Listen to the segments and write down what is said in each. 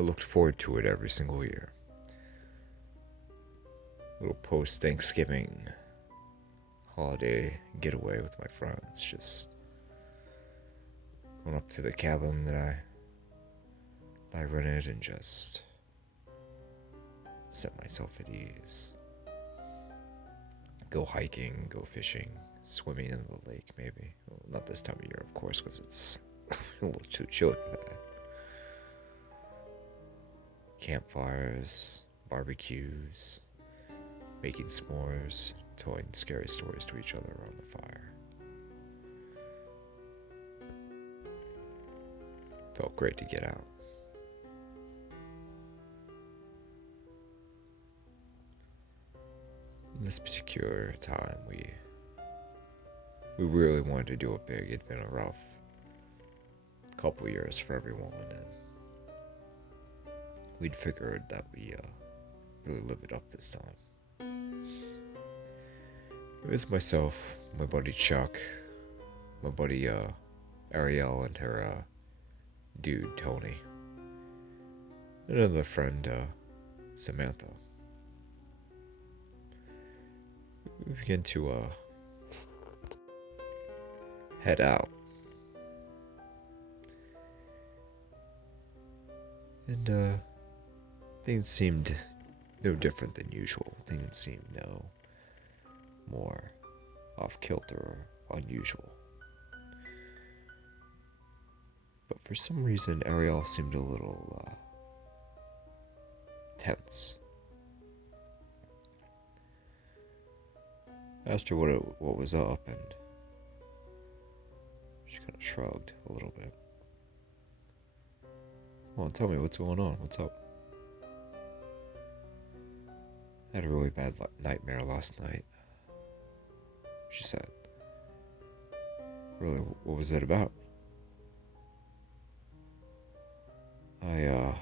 I looked forward to it every single year. Little post-Thanksgiving holiday getaway with my friends. Just went up to the cabin that I rented and just set myself at ease. Go hiking, go fishing, swimming in the lake maybe. Well, not this time of year, of course, because it's a little too chilly for that. Campfires, barbecues, making s'mores, telling scary stories to each other around the fire. Felt great to get out. This particular time, we really wanted to do it big. It'd been a rough couple years for everyone, and we'd figured that we really live it up this time. It was myself, my buddy Chuck, my buddy Ariel, and her dude Tony, and another friend Samantha. We began to head out. And things seemed no different than usual. Things seemed no more off kilter or unusual. But for some reason, Ariel seemed a little tense. I asked her what was up, and she kind of shrugged a little bit. Come on, tell me what's going on. What's up? I had a really bad nightmare last night, she said. Really, what was it about? God.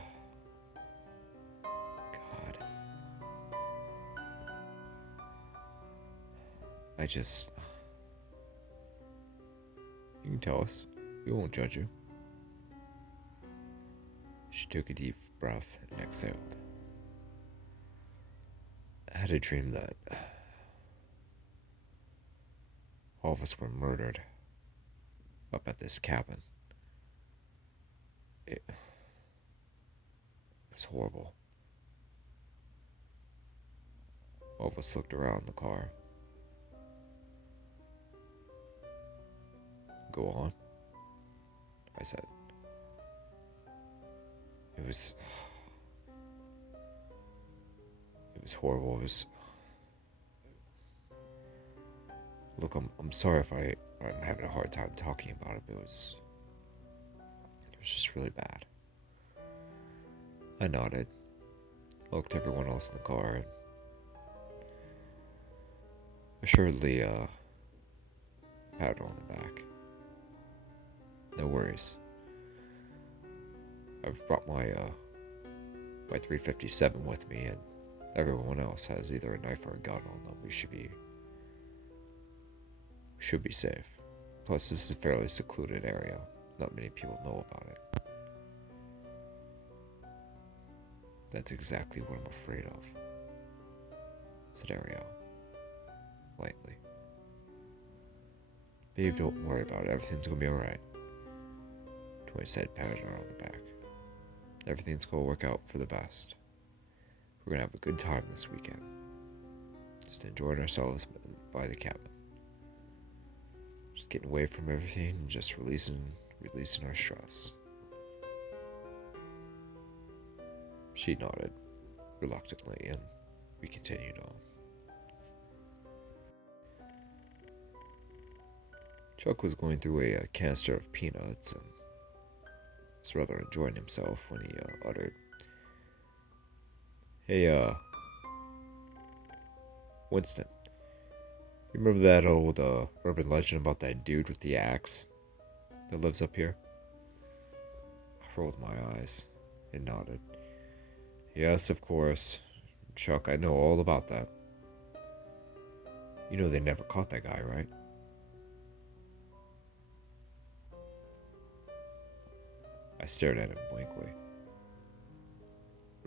You can tell us. We won't judge you. She took a deep breath and exhaled. I had a dream that all of us were murdered up at this cabin. It was horrible. All of us looked around the car. Go on, I said. It was horrible. It was. Look, I'm sorry if I'm having a hard time talking about it, but it was just really bad. I nodded. I looked at everyone else in the car and assuredly patted her on the back. No worries. I've brought my 357 with me, and everyone else has either a knife or a gun on them. We should be safe. Plus, this is a fairly secluded area. Not many people know about it. That's exactly what I'm afraid of, said Ariel, lightly. Babe, don't worry about it. Everything's gonna be alright. Troy said, patting her on the back. Everything's gonna work out for the best. We're gonna have a good time this weekend. Just enjoying ourselves by the cabin. Just getting away from everything and just releasing our stress. She nodded reluctantly, and we continued on. Chuck was going through a canister of peanuts and was rather enjoying himself when he uttered, "Hey, Winston, you remember that old urban legend about that dude with the axe that lives up here?" I rolled my eyes and nodded. "Yes, of course. Chuck, I know all about that. You know they never caught that guy, right?" I stared at him blankly.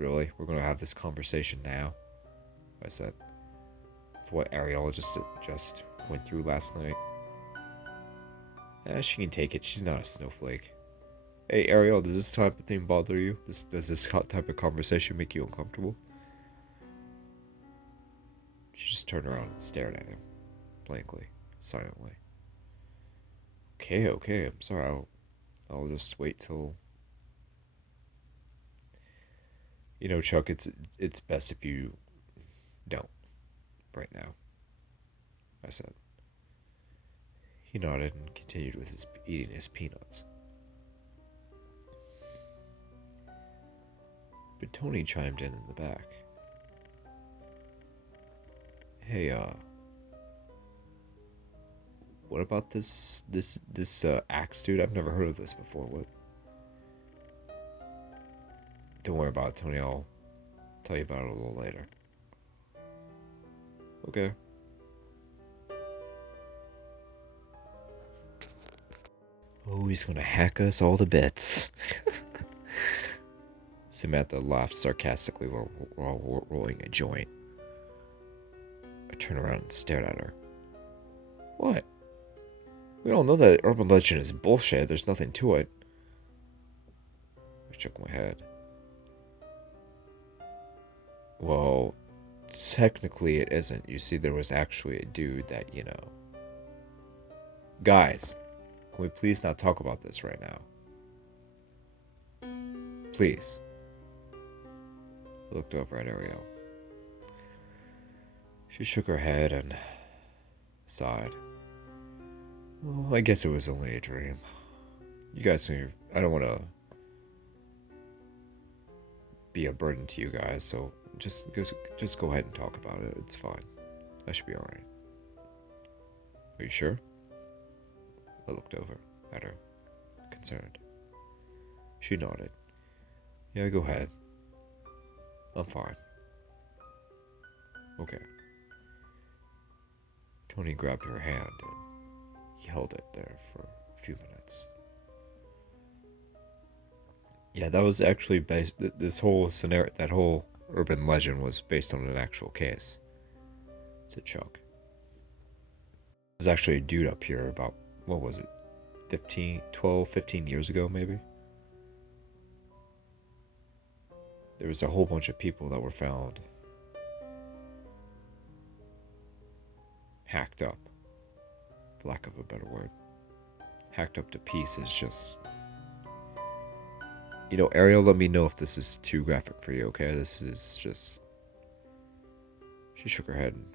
Really? We're gonna have this conversation now? I said. It's what Ariel just went through last night. Yeah, she can take it. She's not a snowflake. Hey, Ariel, does this type of thing bother you? Does this type of conversation make you uncomfortable? She just turned around and stared at him, blankly, silently. Okay, I'm sorry. I'll just wait till... You know, Chuck, it's best if you don't, right now, I said. He nodded and continued with eating his peanuts. But Tony chimed in the back. Hey, what about this axe dude? I've never heard of this before. What? Don't worry about it, Tony. I'll tell you about it a little later. Okay. Oh, he's gonna hack us all to bits. Samantha laughed sarcastically while rolling a joint. I turned around and stared at her. What? We all know that urban legend is bullshit. There's nothing to it. I shook my head. Well, technically it isn't. You see, there was actually a dude that, you know... Guys, can we please not talk about this right now? Please. I looked over at Ariel. She shook her head and sighed. Well, I guess it was only a dream. You guys seem... I don't want to be a burden to you guys, so just go ahead and talk about it. It's fine. I should be alright. Are you sure? I looked over at her, concerned. She nodded. Yeah, go ahead. I'm fine. Okay. Tony grabbed her hand and he held it there for a few minutes. Yeah, that was actually based... This whole scenario, that whole urban legend was based on an actual case, said Chuck. There's actually a dude up here about, what was it, 15 years ago, maybe? There was a whole bunch of people that were found hacked up, for lack of a better word. Hacked up to pieces, just... You know, Ariel, let me know if this is too graphic for you, okay? This is just... She shook her head and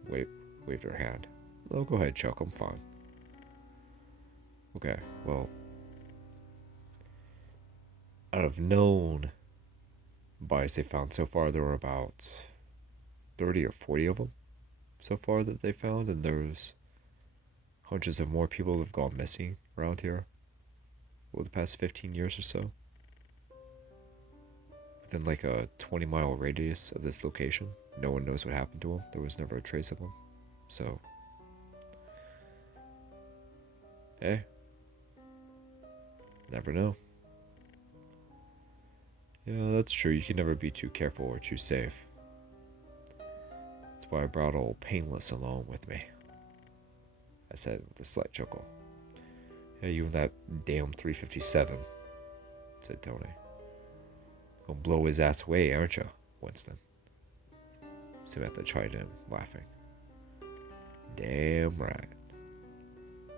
waved her hand. Oh, go ahead, Chuck, I'm fine. Okay, well... Out of known bodies they found so far, there were about 30 or 40 of them so far that they found, and there's hundreds of more people that have gone missing around here over the past 15 years or so. Within like a 20-mile radius of this location, no one knows what happened to them. There was never a trace of them. So, hey, never know. Yeah, that's true. You can never be too careful or too safe. That's why I brought old Painless along with me, I said with a slight chuckle. Yeah, you and that damn 357, said Tony. Gonna blow his ass away, aren't you, Winston? Samantha chimed in, laughing. Damn right,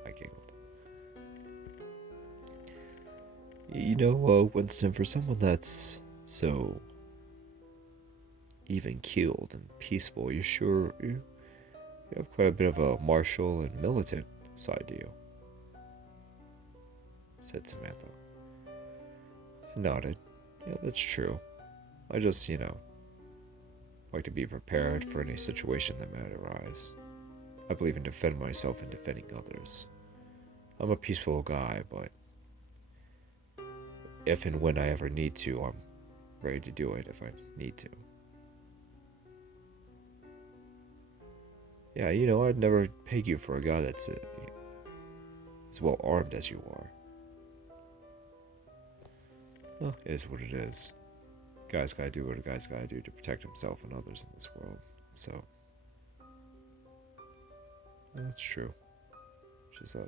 I giggled. You know, Winston, for someone that's so even-keeled and peaceful, you have quite a bit of a martial and militant side to you, said Samantha. I nodded. Yeah, that's true. I just, like to be prepared for any situation that might arise. I believe in defending myself and defending others. I'm a peaceful guy, but if and when I ever need to, I'm ready to do it if I need to. Yeah, I'd never peg you for a guy that's as well armed as you are. Well, it is what it is. Guy's gotta do what a guy's gotta do to protect himself and others in this world. So, that's true. She said.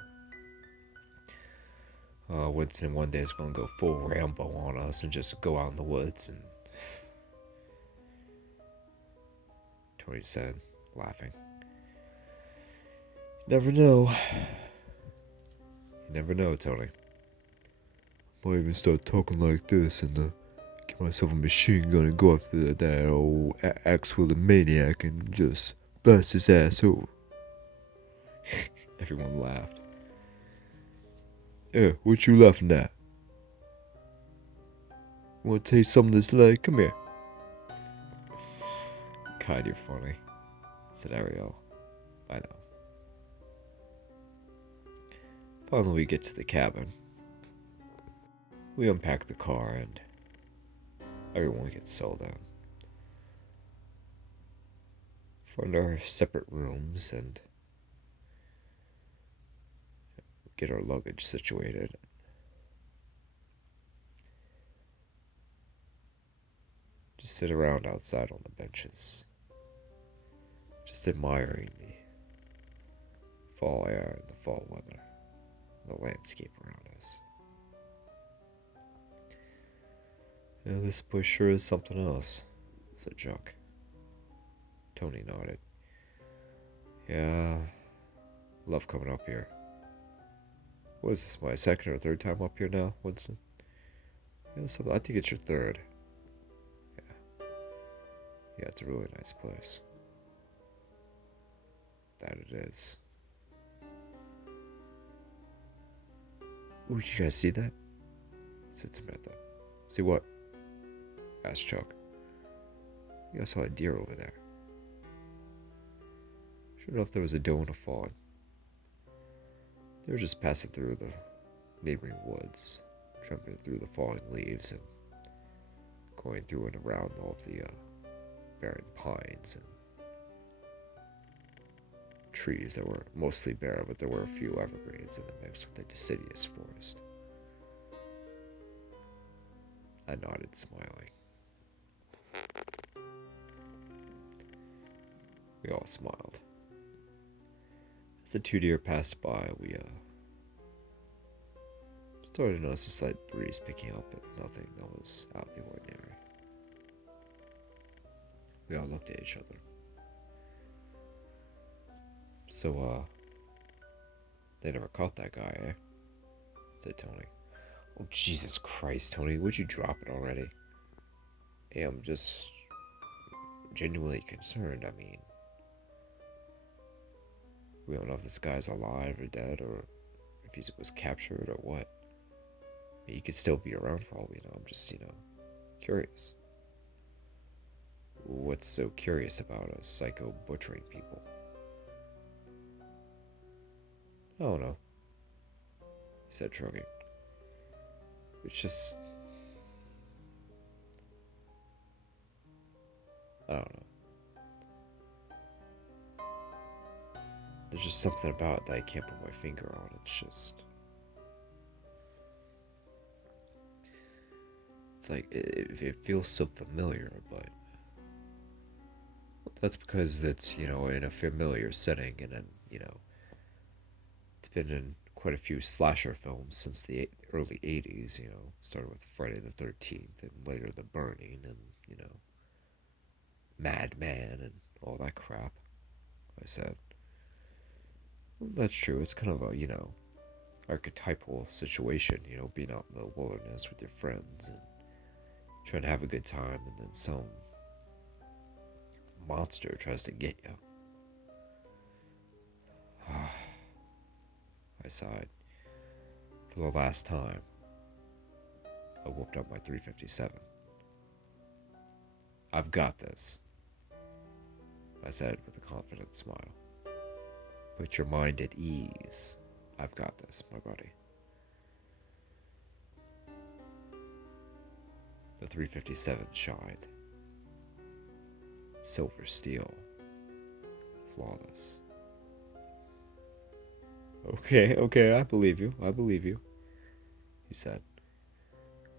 Winston one day is gonna go full Rambo on us and just go out in the woods and... Tony said, laughing. You never know. You never know, Tony. I might even start talking like this and get myself a machine gun and go after that old axe-wielding maniac and just blast his ass over. Everyone laughed. Yeah, what you laughing at? Want to taste some of this leg? Come here. God, you're funny, said Ariel. I know. Finally, we get to the cabin. We unpack the car and everyone gets settled in. Find our separate rooms and get our luggage situated. Just sit around outside on the benches, just admiring the fall air and the fall weather, the landscape around us. You know, this place sure is something else, said Chuck. Tony nodded. Yeah, love coming up here. What is this, my second or third time up here now, Winston? Yeah, so I think it's your third. Yeah, it's a really nice place. That it is. Ooh, you guys see that? Said Samantha. See what? Asked Chuck. Yeah, I saw a deer over there. Sure enough, there was a doe and a fawn. They were just passing through the neighboring woods, trampling through the falling leaves and going through and around all of the barren pines and trees that were mostly bare, but there were a few evergreens in the mix with the deciduous forest. I nodded, smiling. We all smiled. As the two deer passed by, we started to notice a slight breeze picking up, but nothing that was out of the ordinary. We all looked at each other. So, they never caught that guy, eh? Said Tony. Oh, Jesus Christ, Tony, would you drop it already? Hey, I'm just genuinely concerned. I mean, we don't know if this guy's alive or dead, or if he was captured or what. I mean, he could still be around for all we know. I'm just, curious. What's so curious about a psycho butchering people? I don't know, he said, shrugging. It's just... I don't know. There's just something about it that I can't put my finger on. It's just... It's like, it feels so familiar, but... That's because it's, in a familiar setting, and then, it's been in quite a few slasher films since the early 80s, started with Friday the 13th, and later The Burning, and, Madman, and all that crap, I said. Well, that's true, it's kind of a, archetypal situation, being out in the wilderness with your friends, and trying to have a good time, and then some monster tries to get you. I sighed. For the last time, I whooped up my 357. I've got this, I said with a confident smile. Put your mind at ease. I've got this, my buddy. The 357 shined. Silver steel. Flawless. Okay, I believe you, he said.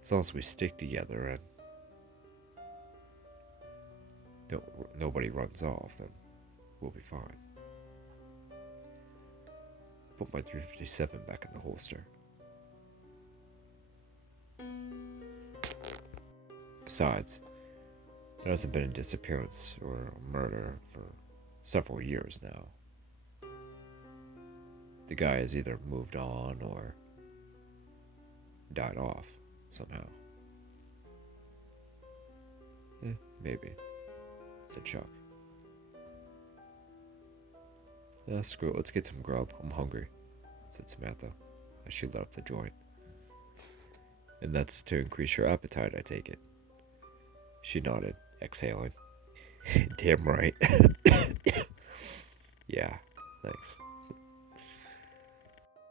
As long as we stick together and don't, nobody runs off, then we'll be fine. Put my 357 back in the holster. Besides, there hasn't been a disappearance or a murder for several years now. The guy has either moved on or died off somehow. Maybe, said Chuck. Screw it, let's get some grub. I'm hungry, said Samantha, as she lit up the joint. And that's to increase your appetite, I take it. She nodded, exhaling. Damn right. Yeah, thanks.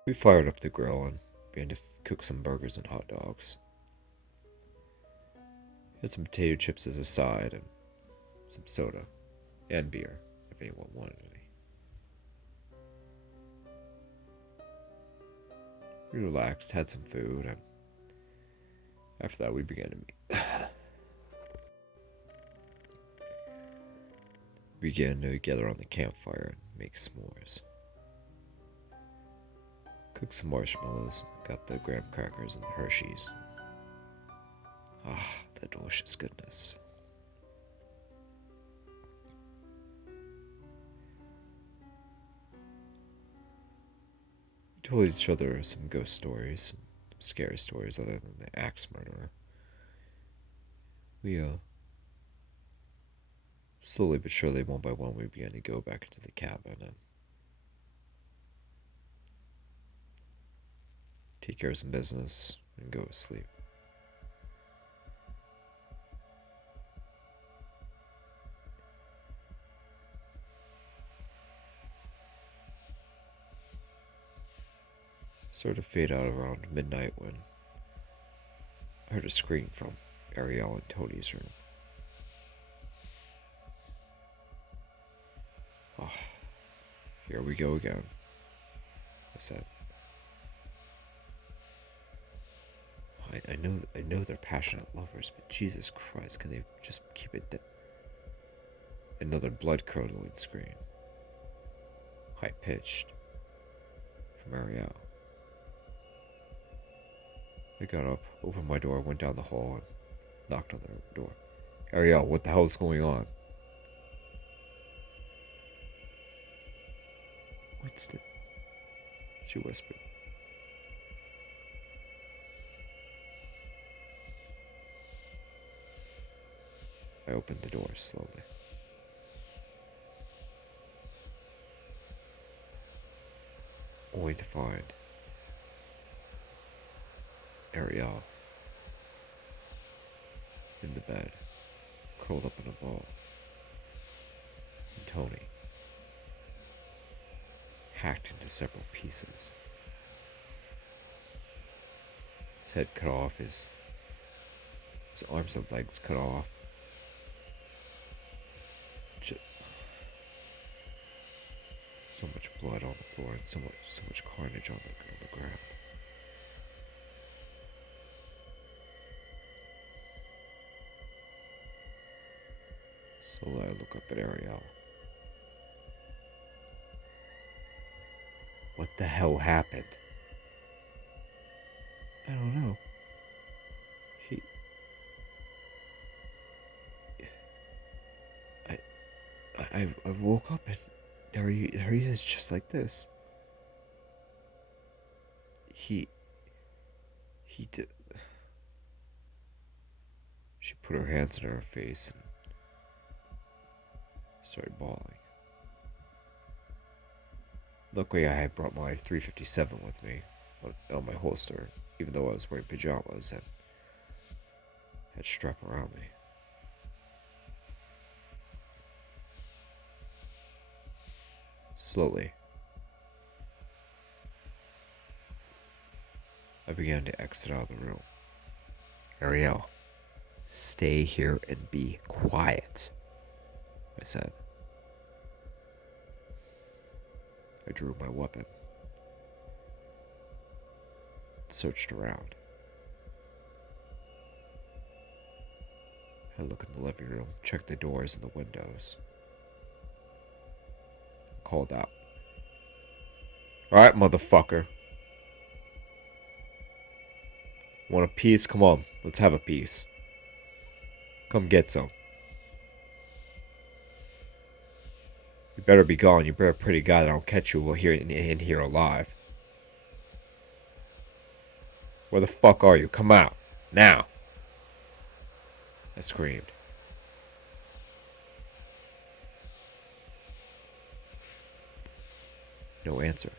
We fired up the grill and began to cook some burgers and hot dogs. Had some potato chips as a side and some soda and beer if anyone wanted any. We relaxed, had some food, and after that we began to meet. We began to gather on the campfire and make s'mores. Cooked some marshmallows, got the graham crackers and the Hershey's. Ah, the delicious goodness. We told each other some ghost stories, some scary stories other than the axe murderer. We, slowly but surely, one by one, we began to go back into the cabin and take care of some business and go to sleep. Started to fade out around midnight when I heard a scream from Ariel and Tony's room. Oh, here we go again, I said. I know they're passionate lovers, but Jesus Christ, can they just keep it Another blood-curdling scream, high-pitched, from Ariel. I got up, opened my door, went down the hall, and knocked on the door. Ariel, what the hell is going on? Winston, she whispered. I opened the door slowly. Only to find Ariel in the bed, curled up in a ball, and Tony hacked into several pieces. His head cut off, his arms and legs cut off. So much blood on the floor and so much carnage on the ground. Slowly I look up at Ariel. What the hell happened? I don't know. I woke up and there he is, just like this. He did. She put her hands on her face and started bawling. Luckily, I had brought my 357 with me on my holster, even though I was wearing pajamas and had strap around me. Slowly, I began to exit out of the room. Ariel, stay here and be quiet, I said. I drew my weapon, searched around. I look in the living room, check the doors and the windows. Called out. Alright, motherfucker. Want a piece? Come on, let's have a piece. Come get some. You better be gone. You better pray to God that I don't catch you in here alive. Where the fuck are you? Come out. Now. I screamed. No answer.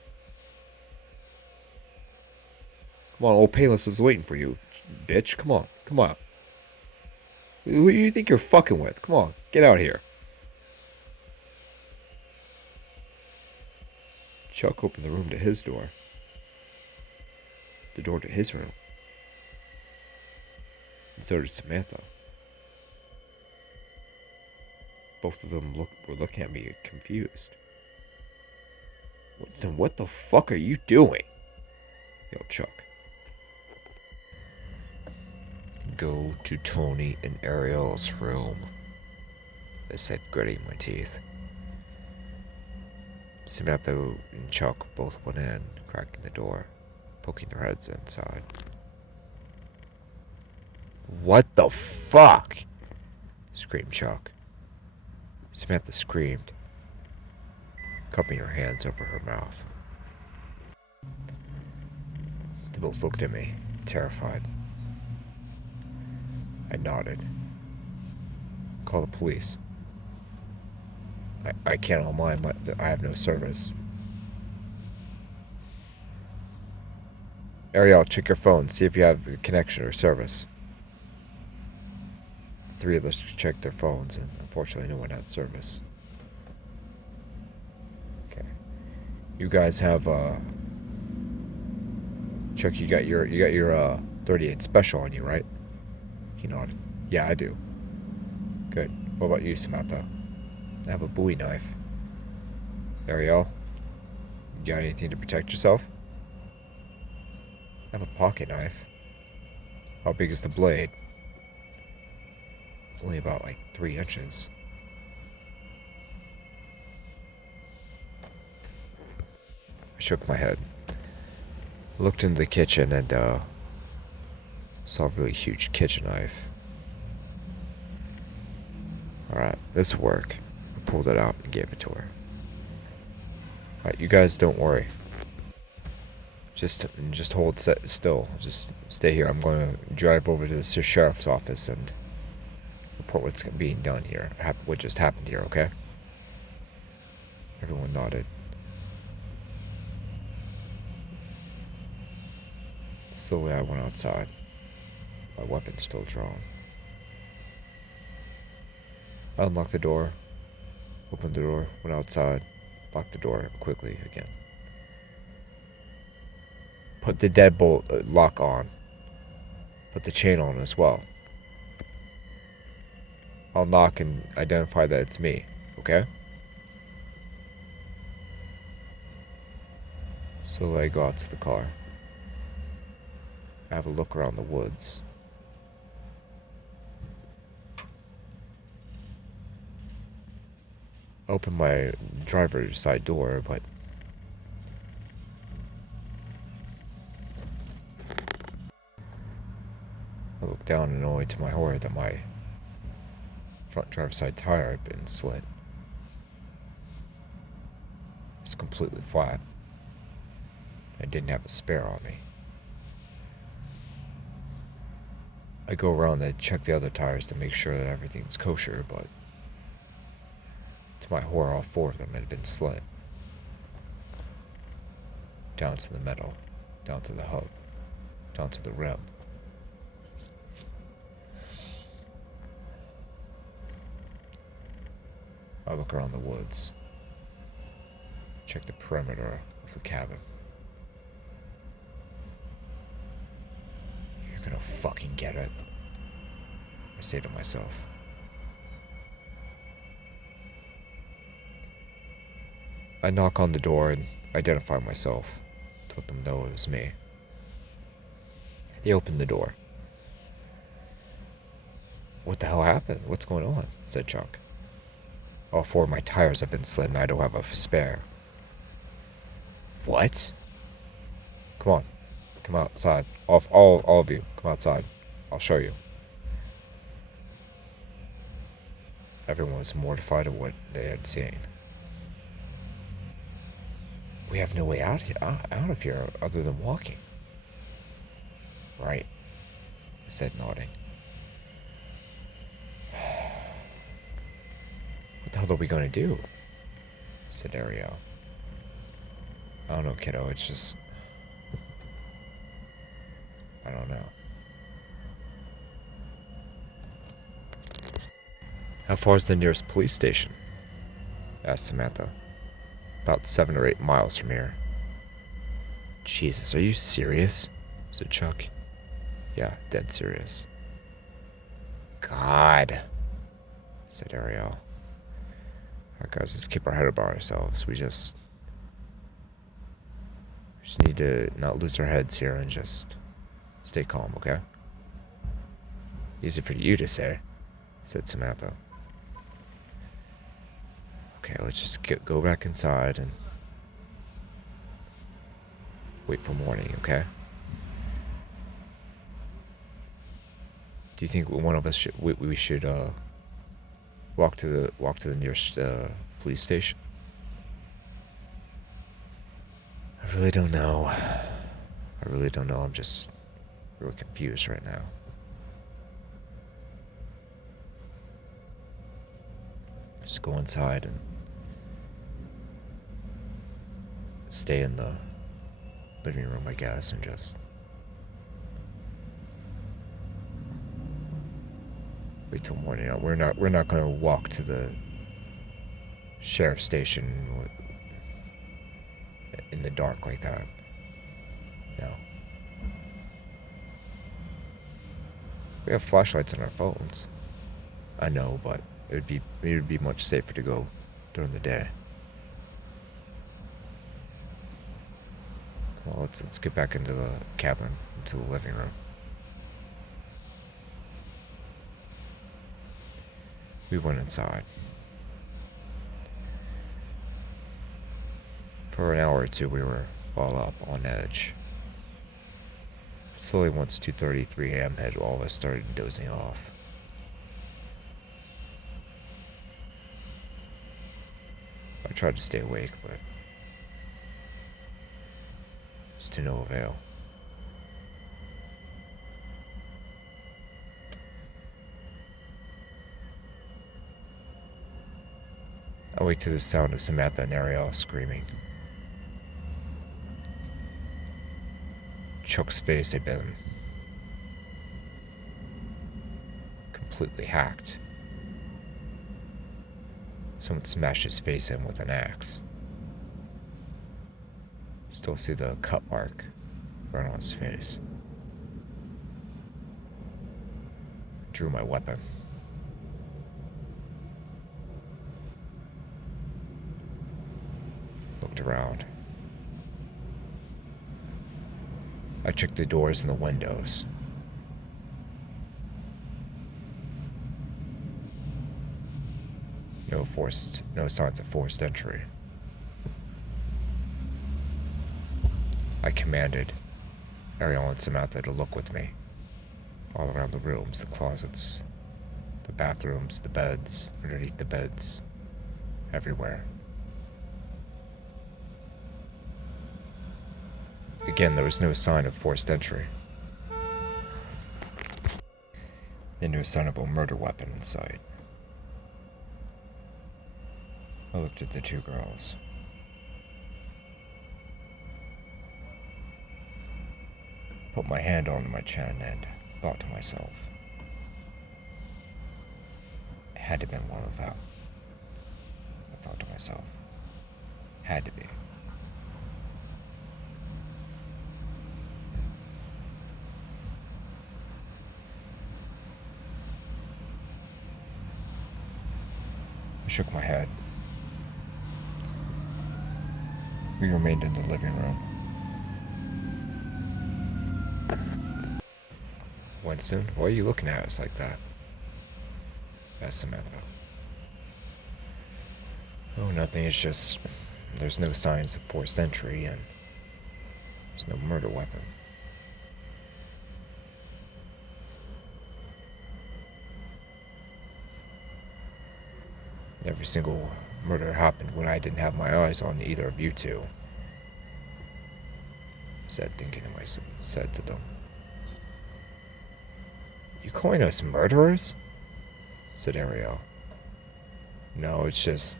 Come on, old Payless is waiting for you, bitch. Come on. Come on. Who do you think you're fucking with? Come on. Get out here. Chuck opened the room to his door. The door to his room. And so did Samantha. Both of them were looking at me confused. Winston, what the fuck are you doing? Yelled Chuck. Go to Tony and Ariel's room, I said, gritting my teeth. Samantha and Chuck both went in, cracking the door, poking their heads inside. What the fuck? Screamed Chuck. Samantha screamed, cupping her hands over her mouth. They both looked at me, terrified. I nodded. Call the police. I can't on mine. I have no service. Ariel, check your phone. See if you have a connection or service. The three of us checked their phones, and unfortunately no one had service. Okay. You guys have, Chuck, you got your 38 special on you, right? He nodded. Yeah, I do. Good. What about you, Samantha? I have a Bowie knife. Ariel, you got anything to protect yourself? I have a pocket knife. How big is the blade? Only about 3 inches. I shook my head. Looked into the kitchen and saw a really huge kitchen knife. Alright, this will work. I pulled it out and gave it to her. Alright, you guys don't worry. Just hold still. Just stay here. I'm going to drive over to the sheriff's office and report what's being done here. What just happened here, okay? Everyone nodded. Slowly I went outside. My weapon still drawn. I unlocked the door, opened the door, went outside, locked the door quickly again. Put the deadbolt lock on. Put the chain on as well. I'll knock and identify that it's me, okay? So I go out to the car. I have a look around the woods. Open my driver's side door, but I look down and only to my horror that my front driver's side tire had been slit. It's completely flat. I didn't have a spare on me. I go around and check the other tires to make sure that everything's kosher, but to my horror, all 4 of them had been slit. Down to the metal, down to the hub, down to the rim. I look around the woods, check the perimeter of the cabin. You're gonna fucking get it, I say to myself. I knock on the door and identify myself to let them know it was me. They open the door. What the hell happened? What's going on? Said Chuck. All 4 of my tires have been slid and I don't have a spare. What? Come on. Come outside. All of you. Come outside. I'll show you. Everyone was mortified at what they had seen. We have no way out of here other than walking. Right, I said, nodding. What the hell are we going to do? Said Ariel. I don't know, kiddo. It's just... I don't know. How far is the nearest police station? Asked Samantha. About 7 or 8 miles from here. Jesus, are you serious? Said Chuck. Yeah, dead serious. God, said Ariel. Alright guys, let's keep our head above ourselves. We just need to not lose our heads here and just stay calm, okay? Easy for you to say, said Samantha. Okay, let's just go back inside and wait for morning, okay? Do you think one of us should we should walk to the nearest police station? I really don't know. I'm just really confused right now. Just go inside and stay in the living room, I guess, and just wait till morning. We're not gonna walk to the sheriff's station in the dark like that. No. We have flashlights on our phones. I know, but it would be much safer to go during the day. Come on, let's get back into the cabin, into the living room. We went inside. For an hour or two, we were all up on edge. Slowly, once 2:33 a.m. hit, all of us started dozing off. I tried to stay awake, but it's to no avail. I wake to the sound of Samantha and Ariel screaming. Chuck's face had been completely hacked. Someone smashed his face in with an axe. Still see the cut mark right on his face. Drew my weapon. Looked around. I checked the doors and the windows. No signs of forced entry. I commanded Ariel and Samantha to look with me. All around the rooms, the closets, the bathrooms, the beds, underneath the beds, everywhere. Again, there was no sign of forced entry. And no sign of a murder weapon in sight. I looked at the two girls. Put my hand on my chin and thought to myself, it had to have been one of them. I thought to myself, had to be. I shook my head. We remained in the living room. Winston, why are you looking at us like that? asked Samantha. Oh, nothing. It's just there's no signs of forced entry and there's no murder weapon. Every single murder happened when I didn't have my eyes on either of you two. Said, thinking to myself, said to them. You calling us murderers? Said Ariel. No, it's just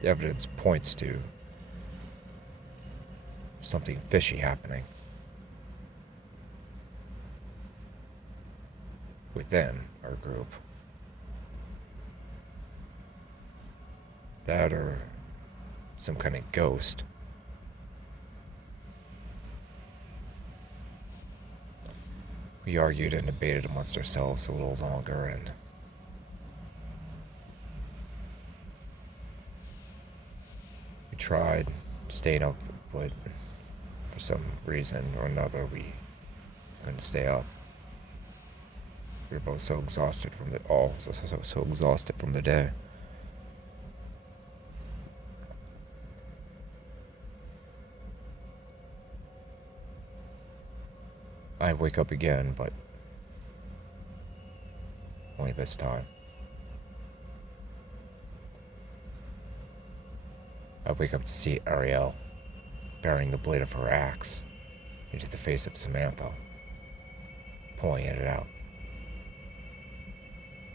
the evidence points to something fishy happening within our group. That or some kind of ghost. We argued and debated amongst ourselves a little longer, and we tried staying up, but for some reason or another, we couldn't stay up. We were both so exhausted from so exhausted from the day. I wake up again, but only this time. I wake up to see Ariel burying the blade of her axe into the face of Samantha, pulling it out.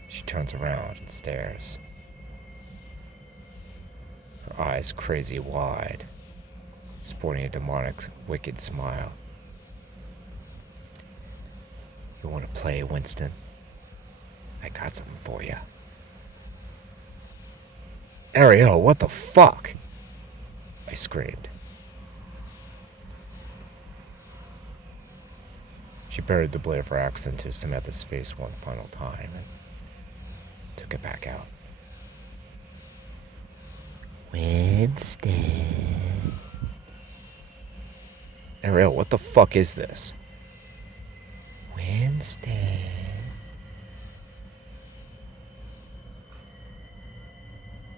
She turns around and stares, her eyes crazy wide, sporting a demonic, wicked smile. You want to play, Winston? I got something for you. Ariel, what the fuck? I screamed. She buried the blade of her axe into Samantha's face one final time and took it back out. Winston. Ariel, what the fuck is this? Winston.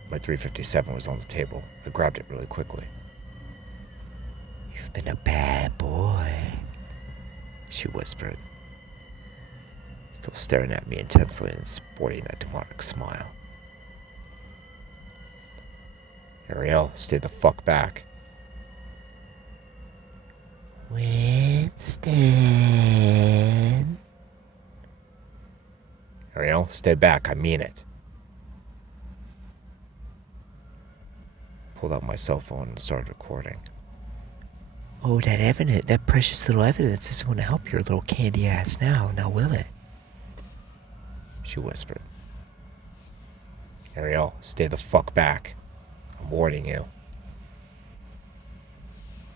My .357 was on the table. I grabbed it really quickly. You've been a bad boy, she whispered, still staring at me intensely and sporting that demonic smile. Ariel, stay the fuck back. Winston. Ariel, stay back. I mean it. Pulled out my cell phone and started recording. Oh, that precious little evidence isn't going to help your little candy ass now will it? She whispered. Ariel, stay the fuck back. I'm warning you.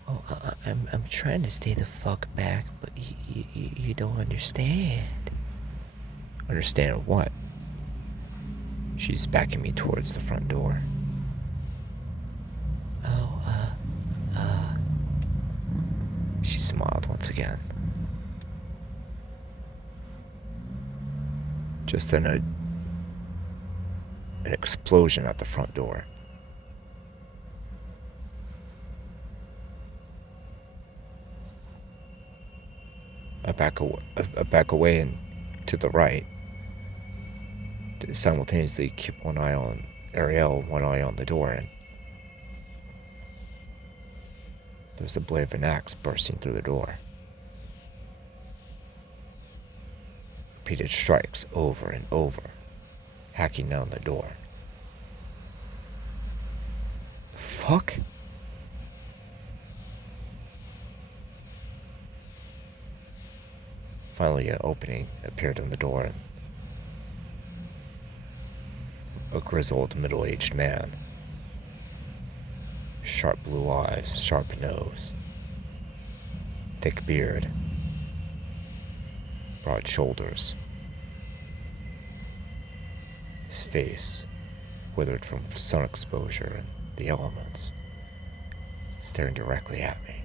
Oh, I'm trying to stay the fuck back, but you don't understand. Understand what? She's backing me towards the front door. She smiled once again. Just then an explosion at the front door. I back away and to the right, to simultaneously keep one eye on Ariel, one eye on the door, and there was a blade of an axe bursting through the door. Repeated strikes over and over, hacking down the door. The fuck? Finally, an opening appeared in the door, and a grizzled, middle-aged man. Sharp blue eyes, sharp nose, thick beard, broad shoulders. His face, withered from sun exposure and the elements, staring directly at me.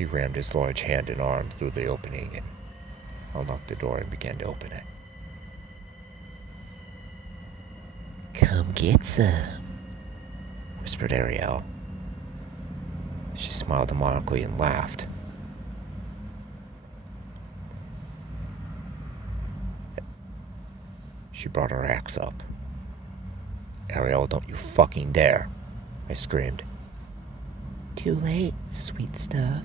He rammed his large hand and arm through the opening and unlocked the door and began to open it. Come get some, whispered Ariel. She smiled demonically and laughed. She brought her axe up. Ariel, don't you fucking dare, I screamed. Too late, sweet stuff.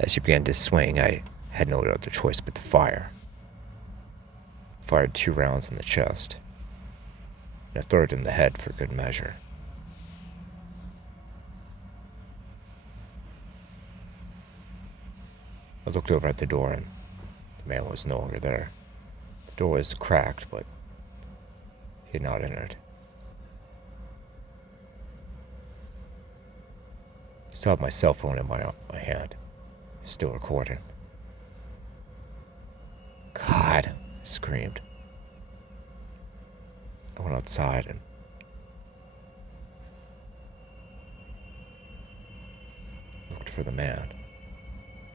As she began to swing, I had no other choice but to fire. I fired 2 rounds in the chest, and a third in the head for good measure. I looked over at the door, and the man was no longer there. The door was cracked, but he had not entered. I still had my cell phone in my hand, still recording. God, I screamed. I went outside and looked for the man.